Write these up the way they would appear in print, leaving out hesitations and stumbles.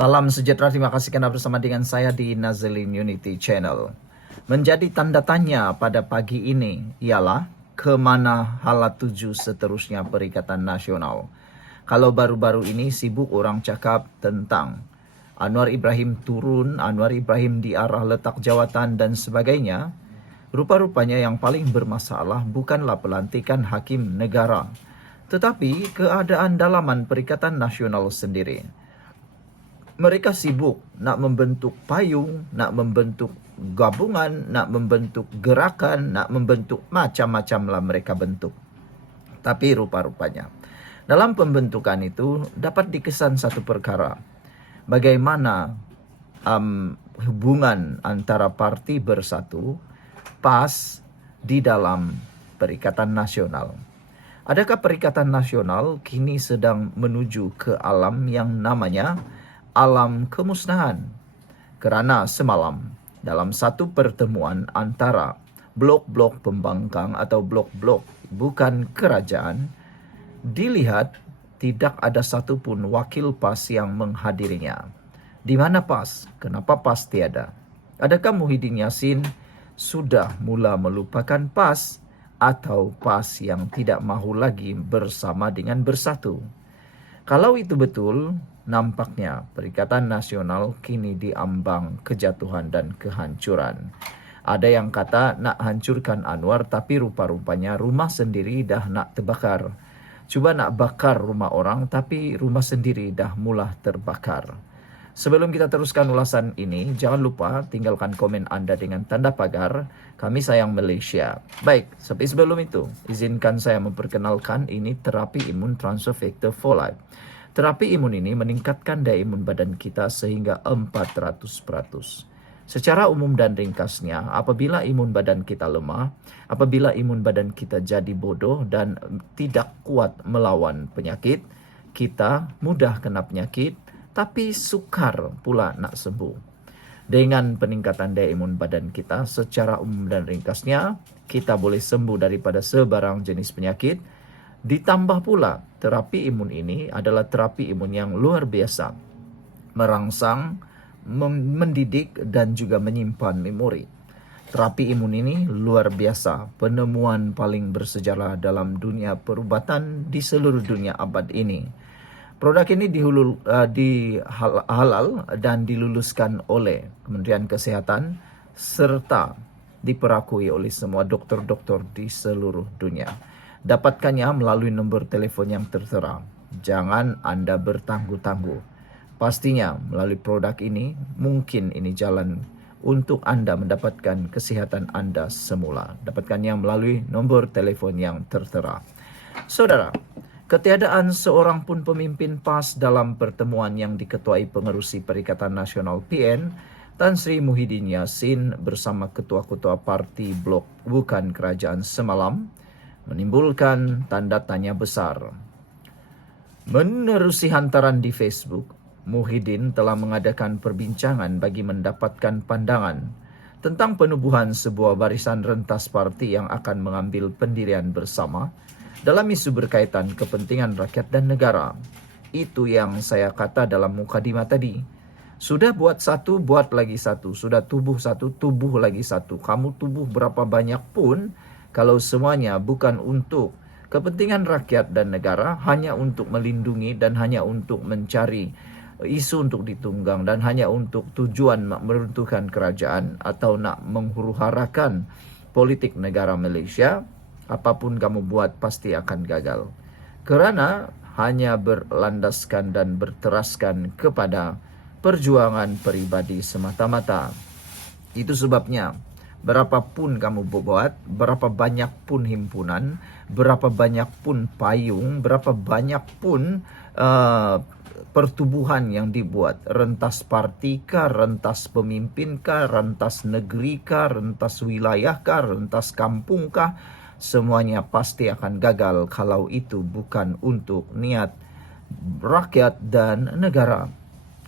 Salam sejahtera, terima kasih karena bersama dengan saya di Nazilin Unity Channel. Menjadi tanda tanya pada pagi ini ialah kemana hala tuju seterusnya Perikatan Nasional. Kalau baru-baru ini sibuk orang cakap tentang Anwar Ibrahim turun, Anwar Ibrahim diarah letak jawatan dan sebagainya, rupa-rupanya yang paling bermasalah bukanlah pelantikan hakim negara, tetapi keadaan dalaman Perikatan Nasional sendiri. Mereka sibuk nak membentuk payung, nak membentuk gabungan, nak membentuk gerakan, nak membentuk macam-macam lah mereka bentuk. Tapi rupa-rupanya dalam pembentukan itu dapat dikesan satu perkara. Bagaimana hubungan antara parti bersatu PAS di dalam Perikatan Nasional. Adakah Perikatan Nasional kini sedang menuju ke alam yang namanya alam kemusnahan? Kerana semalam dalam satu pertemuan antara blok-blok pembangkang atau blok-blok bukan kerajaan, dilihat tidak ada satupun wakil PAS yang menghadirinya. Di mana PAS? Kenapa PAS tiada? Adakah Muhyiddin Yassin sudah mula melupakan PAS atau PAS yang tidak mahu lagi bersama dengan bersatu? Kalau itu betul, nampaknya Perikatan Nasional kini diambang kejatuhan dan kehancuran. Ada yang kata nak hancurkan Anwar, tapi rupa-rupanya rumah sendiri dah nak terbakar. Cuba nak bakar rumah orang, tapi rumah sendiri dah mula terbakar. Sebelum kita teruskan ulasan ini, jangan lupa tinggalkan komen Anda dengan tanda pagar. Kami sayang Malaysia. Baik, tapi sebelum itu, izinkan saya memperkenalkan ini terapi imun transfer factor for life. Terapi imun ini meningkatkan daya imun badan kita sehingga 400%. Secara umum dan ringkasnya, apabila imun badan kita lemah, apabila imun badan kita jadi bodoh dan tidak kuat melawan penyakit, kita mudah kena penyakit, tapi sukar pula nak sembuh. Dengan peningkatan daya imun badan kita, secara umum dan ringkasnya, kita boleh sembuh daripada sebarang jenis penyakit. Ditambah pula, terapi imun ini adalah terapi imun yang luar biasa, merangsang, mendidik dan juga menyimpan memori. Terapi imun ini luar biasa, penemuan paling bersejarah dalam dunia perubatan di seluruh dunia abad ini. Produk ini dihalal dan diluluskan oleh Kementerian Kesihatan serta diperakui oleh semua doktor-doktor di seluruh dunia. Dapatkannya melalui nombor telefon yang tertera. Jangan Anda bertangguh-tangguh. Pastinya melalui produk ini, mungkin ini jalan untuk Anda mendapatkan kesihatan Anda semula. Dapatkannya melalui nombor telefon yang tertera. Saudara, ketiadaan seorang pun pemimpin PAS dalam pertemuan yang diketuai pengerusi Perikatan Nasional PN, Tan Sri Muhyiddin Yassin bersama ketua-ketua parti blok bukan kerajaan semalam, menimbulkan tanda tanya besar. Menerusi hantaran di Facebook, Muhyiddin telah mengadakan perbincangan bagi mendapatkan pandangan tentang penubuhan sebuah barisan rentas parti yang akan mengambil pendirian bersama dalam isu berkaitan kepentingan rakyat dan negara. Itu yang saya kata dalam mukadimah tadi. Sudah buat satu, buat lagi satu. Sudah tubuh satu, tubuh lagi satu. Kamu tubuh berapa banyak pun, kalau semuanya bukan untuk kepentingan rakyat dan negara, hanya untuk melindungi dan hanya untuk mencari isu untuk ditunggang dan hanya untuk tujuan meruntuhkan kerajaan atau nak menghuru-harakan politik negara Malaysia, apapun kamu buat pasti akan gagal. Kerana hanya berlandaskan dan berteraskan kepada perjuangan peribadi semata-mata. Itu sebabnya berapapun kamu buat, berapa banyak pun himpunan, berapa banyak pun payung, berapa banyak pun pertubuhan yang dibuat, rentas parti kah, rentas pemimpin kah, rentas negeri kah, rentas wilayah kah, rentas kampung kah, semuanya pasti akan gagal kalau itu bukan untuk niat rakyat dan negara.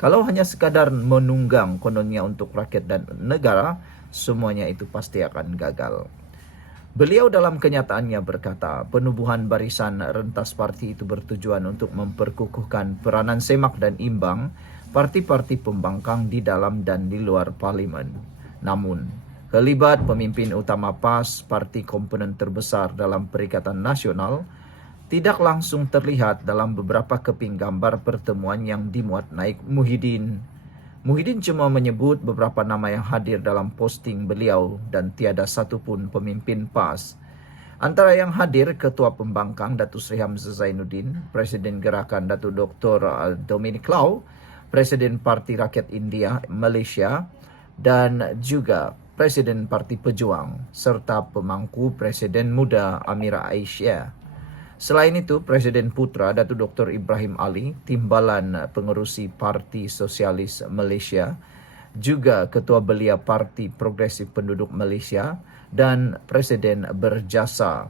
Kalau hanya sekadar menunggang kononnya untuk rakyat dan negara, semuanya itu pasti akan gagal. Beliau dalam kenyataannya berkata, penubuhan barisan rentas parti itu bertujuan untuk memperkukuhkan peranan semak dan imbang parti-parti pembangkang di dalam dan di luar parlimen. Namun, kelibat pemimpin utama PAS, parti komponen terbesar dalam Perikatan Nasional, tidak langsung terlihat dalam beberapa keping gambar pertemuan yang dimuat naik Muhyiddin. Muhyiddin cuma menyebut beberapa nama yang hadir dalam posting beliau dan tiada satupun pemimpin PAS. Antara yang hadir, Ketua Pembangkang Datuk Seri Hamzah Zainuddin, Presiden Gerakan Datuk Dr. Dominic Lau, Presiden Parti Rakyat India Malaysia, dan juga Presiden Parti Pejuang, serta pemangku Presiden Muda Amira Aisyah. Selain itu, Presiden Putra Datuk Dr. Ibrahim Ali, Timbalan Pengerusi Parti Sosialis Malaysia, juga Ketua Belia Parti Progresif Penduduk Malaysia, dan Presiden Berjasa,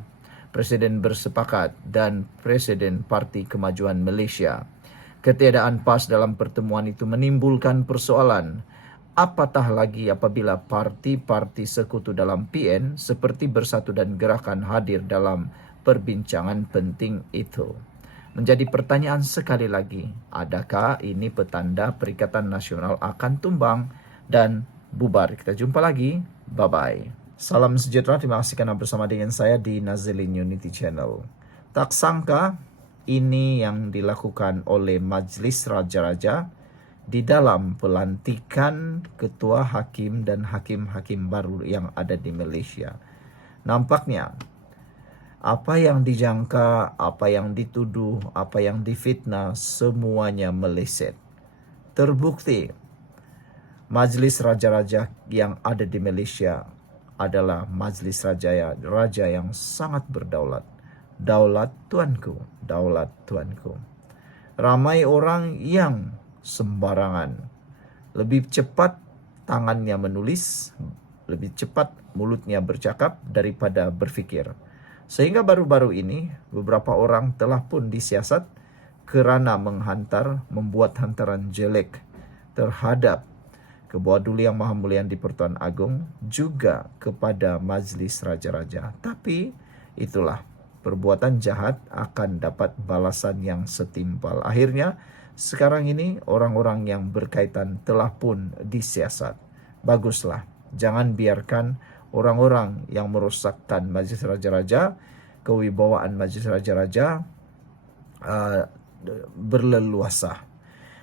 Presiden Bersepakat, dan Presiden Parti Kemajuan Malaysia. Ketiadaan PAS dalam pertemuan itu menimbulkan persoalan, apatah lagi apabila parti-parti sekutu dalam PN seperti Bersatu dan Gerakan hadir dalam perbincangan penting itu. Menjadi pertanyaan sekali lagi, adakah ini petanda Perikatan Nasional akan tumbang dan bubar? Kita jumpa lagi. Bye-bye. Salam sejahtera, terima kasih karena bersama dengan saya di Nazilin Unity Channel. Tak sangka ini yang dilakukan oleh Majlis Raja-Raja di dalam pelantikan ketua hakim dan hakim-hakim baru yang ada di Malaysia. Nampaknya apa yang dijangka, apa yang dituduh, apa yang difitnah, semuanya meleset. Terbukti Majlis Raja-Raja yang ada di Malaysia adalah majlis raja yang sangat berdaulat. Daulat tuanku, daulat tuanku. Ramai orang yang sembarangan. Lebih cepat tangannya menulis, lebih cepat mulutnya bercakap daripada berfikir. Sehingga baru-baru ini beberapa orang telah pun disiasat kerana membuat hantaran jelek terhadap Ketua Duli Yang Maha Mulia di Pertuan Agong, juga kepada Majlis Raja-Raja. Tapi itulah, perbuatan jahat akan dapat balasan yang setimpal. Akhirnya sekarang ini orang-orang yang berkaitan telah pun disiasat. Baguslah, jangan biarkan orang-orang yang merosakkan Majlis Raja-Raja, kewibawaan Majlis Raja-Raja berleluasa.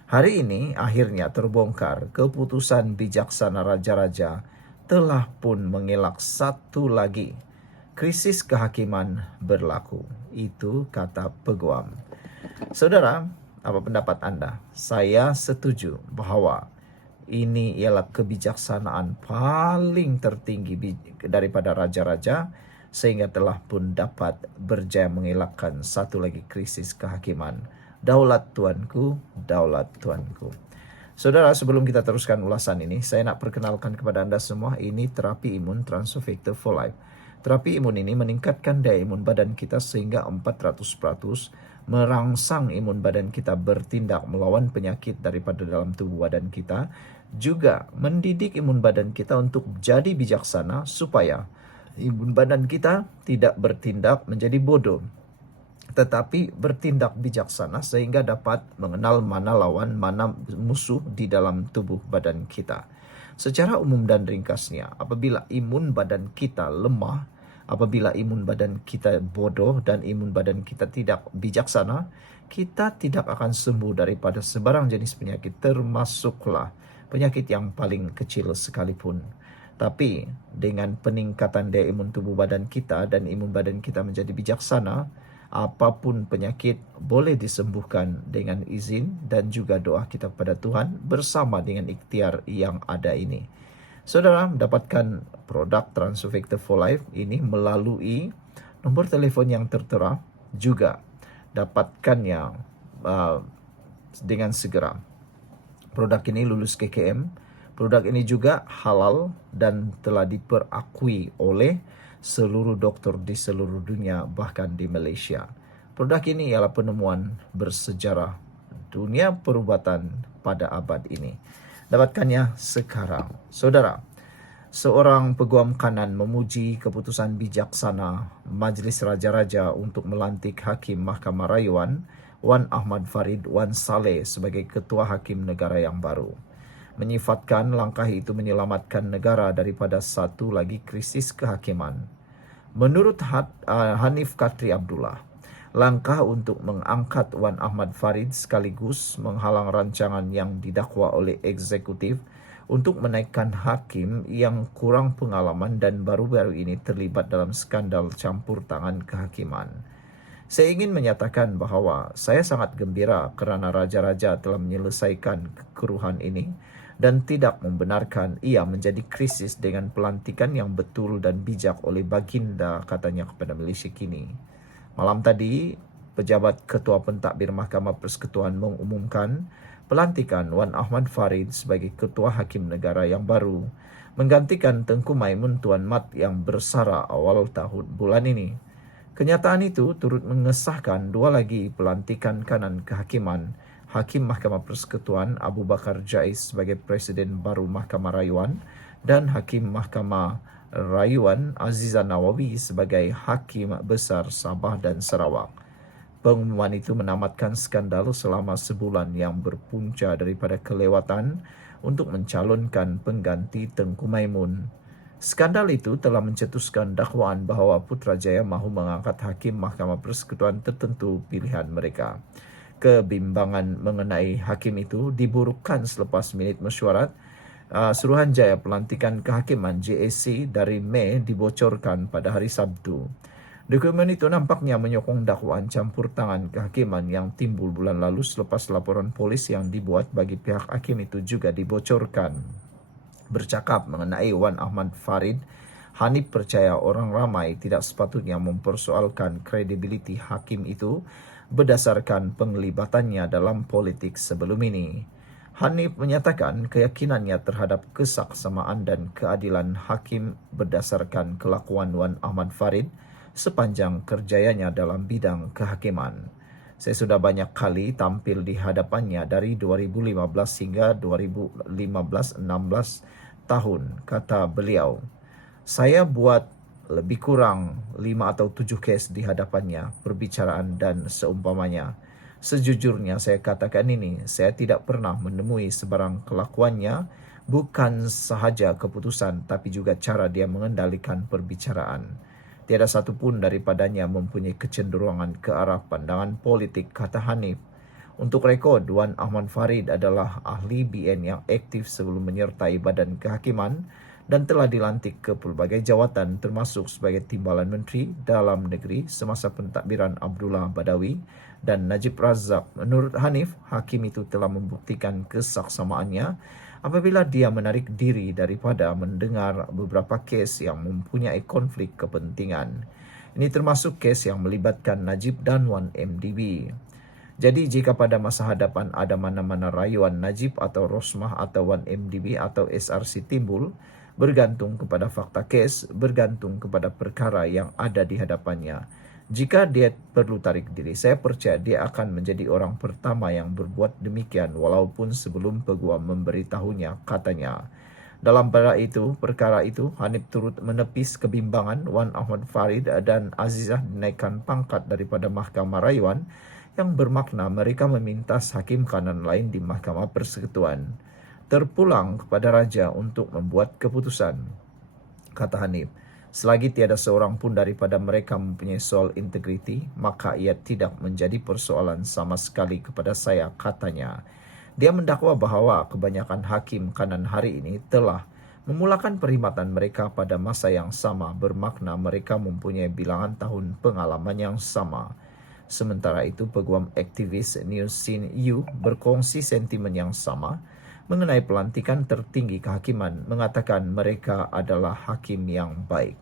Hari ini akhirnya terbongkar keputusan bijaksana Raja-Raja telah pun mengelak satu lagi krisis kehakiman berlaku. Itu kata peguam. Saudara, apa pendapat Anda? Saya setuju bahawa ini ialah kebijaksanaan paling tertinggi daripada Raja-Raja sehingga telah pun dapat berjaya mengelakkan satu lagi krisis kehakiman. Daulat tuanku, daulat tuanku. Saudara, sebelum kita teruskan ulasan ini, saya nak perkenalkan kepada anda semua, ini terapi imun Transofector for Life. Terapi imun ini meningkatkan daya imun badan kita sehingga 400%, merangsang imun badan kita bertindak melawan penyakit daripada dalam tubuh badan kita, juga mendidik imun badan kita untuk jadi bijaksana supaya imun badan kita tidak bertindak menjadi bodoh, tetapi bertindak bijaksana sehingga dapat mengenal mana lawan, mana musuh di dalam tubuh badan kita. Secara umum dan ringkasnya, apabila imun badan kita lemah, apabila imun badan kita bodoh dan imun badan kita tidak bijaksana, kita tidak akan sembuh daripada sebarang jenis penyakit, termasuklah penyakit yang paling kecil sekalipun. Tapi dengan peningkatan daya imun tubuh badan kita dan imun badan kita menjadi bijaksana, apapun penyakit boleh disembuhkan dengan izin dan juga doa kita kepada Tuhan bersama dengan ikhtiar yang ada ini. Saudara, dapatkan produk Transofector for Life ini melalui nombor telefon yang tertera, juga dapatkannya dengan segera. Produk ini lulus KKM. Produk ini juga halal dan telah diperakui oleh seluruh doktor di seluruh dunia, bahkan di Malaysia. Produk ini ialah penemuan bersejarah dunia perubatan pada abad ini. Dapatkannya sekarang. Saudara, seorang peguam kanan memuji keputusan bijaksana Majlis Raja-Raja untuk melantik Hakim Mahkamah Rayuan Wan Ahmad Farid Wan Saleh sebagai Ketua Hakim Negara yang baru. Menyifatkan langkah itu menyelamatkan negara daripada satu lagi krisis kehakiman. Menurut Hanif Katri Abdullah, langkah untuk mengangkat Wan Ahmad Farid sekaligus menghalang rancangan yang didakwa oleh eksekutif untuk menaikkan hakim yang kurang pengalaman dan baru-baru ini terlibat dalam skandal campur tangan kehakiman. Saya ingin menyatakan bahawa saya sangat gembira kerana raja-raja telah menyelesaikan kekeruhan ini dan tidak membenarkan ia menjadi krisis dengan pelantikan yang betul dan bijak oleh baginda, katanya kepada Malaysia Kini. Malam tadi, pejabat Ketua Pentadbir Mahkamah Persekutuan mengumumkan pelantikan Wan Ahmad Farid sebagai Ketua Hakim Negara yang baru, menggantikan Tengku Maimun Tuan Mat yang bersara awal tahun bulan ini. Kenyataan itu turut mengesahkan dua lagi pelantikan kanan kehakiman, Hakim Mahkamah Persekutuan Abu Bakar Jais sebagai Presiden baru Mahkamah Rayuan dan Hakim Mahkamah Rayuan Azizah Nawawi sebagai Hakim Besar Sabah dan Sarawak. Pengumuman itu menamatkan skandal selama sebulan yang berpunca daripada kelewatan untuk mencalonkan pengganti Tengku Maimun. Skandal itu telah mencetuskan dakwaan bahawa Putrajaya mahu mengangkat Hakim Mahkamah Persekutuan tertentu pilihan mereka. Kebimbangan mengenai hakim itu diburukkan selepas minit mesyuarat Suruhanjaya Pelantikan Kehakiman JAC dari Mei dibocorkan pada hari Sabtu. Dokumen itu nampaknya menyokong dakwaan campur tangan kehakiman yang timbul bulan lalu selepas laporan polis yang dibuat bagi pihak hakim itu juga dibocorkan. Bercakap mengenai Wan Ahmad Farid, Hanif percaya orang ramai tidak sepatutnya mempersoalkan kredibiliti hakim itu berdasarkan penglibatannya dalam politik sebelum ini. Hanif menyatakan keyakinannya terhadap kesaksamaan dan keadilan hakim berdasarkan kelakuan Wan Ahmad Farid sepanjang kerjayanya dalam bidang kehakiman. Saya sudah banyak kali tampil di hadapannya dari 2015 hingga 2015-16 tahun, kata beliau. Saya buat lebih kurang 5 atau 7 kes di hadapannya, perbicaraan dan seumpamanya. Sejujurnya saya katakan ini, saya tidak pernah menemui sebarang kelakuannya, bukan sahaja keputusan tapi juga cara dia mengendalikan perbicaraan. Tiada satu pun daripadanya mempunyai kecenderungan ke arah pandangan politik, kata Hanif. Untuk rekod, Wan Ahmad Farid adalah ahli BN yang aktif sebelum menyertai badan kehakiman dan telah dilantik ke pelbagai jawatan termasuk sebagai Timbalan Menteri Dalam Negeri semasa pentadbiran Abdullah Badawi dan Najib Razak. Menurut Hanif, hakim itu telah membuktikan kesaksamaannya apabila dia menarik diri daripada mendengar beberapa kes yang mempunyai konflik kepentingan. Ini termasuk kes yang melibatkan Najib dan Wan MDB. Jadi jika pada masa hadapan ada mana-mana rayuan Najib atau Rosmah atau Wan MDB atau SRC timbul, bergantung kepada fakta kes, bergantung kepada perkara yang ada di hadapannya. Jika dia perlu tarik diri, saya percaya dia akan menjadi orang pertama yang berbuat demikian walaupun sebelum peguam memberitahunya, katanya. Dalam perkara itu, Hanif turut menepis kebimbangan Wan Ahmad Farid dan Azizah dinaikkan pangkat daripada Mahkamah Rayuan yang bermakna mereka memintas hakim kanan lain di Mahkamah Persekutuan terpulang kepada raja untuk membuat keputusan, kata Hanif. Selagi tiada seorang pun daripada mereka mempunyai soal integriti, maka ia tidak menjadi persoalan sama sekali kepada saya, katanya. Dia mendakwa bahawa kebanyakan hakim kanan hari ini telah memulakan perkhidmatan mereka pada masa yang sama, bermakna mereka mempunyai bilangan tahun pengalaman yang sama. Sementara itu, peguam aktivis New Scene U berkongsi sentimen yang sama mengenai pelantikan tertinggi kehakiman, mengatakan mereka adalah hakim yang baik.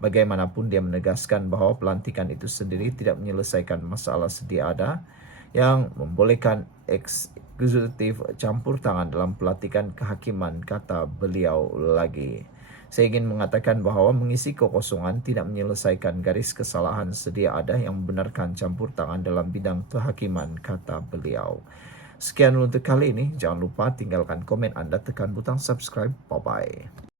Bagaimanapun dia menegaskan bahawa pelantikan itu sendiri tidak menyelesaikan masalah sedia ada yang membolehkan eksekutif campur tangan dalam pelantikan kehakiman, kata beliau lagi. Saya ingin mengatakan bahawa mengisi kekosongan tidak menyelesaikan garis kesalahan sedia ada yang membenarkan campur tangan dalam bidang kehakiman, kata beliau. Sekian untuk kali ini. Jangan lupa tinggalkan komen anda, tekan butang subscribe. Bye-bye.